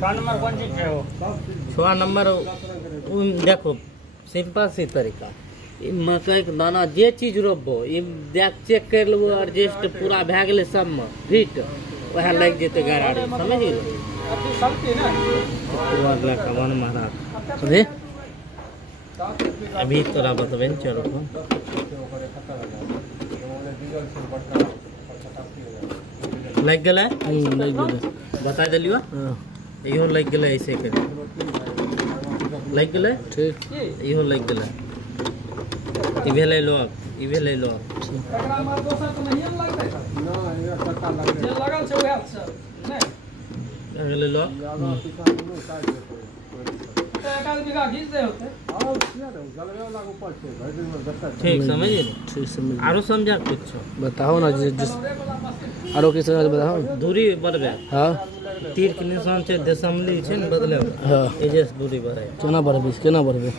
Number कौन सी है वो? 6 नंबर देखो सिंपल सी तरीका ई मकई के दाना जे चीज रोपबो ई देख चेक कर लेबो एडजस्ट पूरा भए गेलै सब में फिट वह लग जेते गाड़ी समझ गेल अभी चलती है ना। पूरा अगला कमान महाराज अभी तोरा बतबे न चलो लग गेलै बता देलियो इहो लग गेलै ऐसे कर लग गेलै ठीक इहो लग गेलै ई भेलै लॉक ई भेलै लॉक एकरा में दोसर तो नहीं लगतै ना ये टक्का लगतै जे लगल छै वएह छै नहीं भेलै लॉक तो एक आदमी का घीच दे होते ठीक समझ गेल ठीक समझ आरो समझा कुछ बताओ ना जिस आरो किस तरह बताओ दूरी बढ़बे हाँ तीर के निशान छै दशमली छै ने बदले हाँ एजे से दूरी बढ़े केना बढ़बे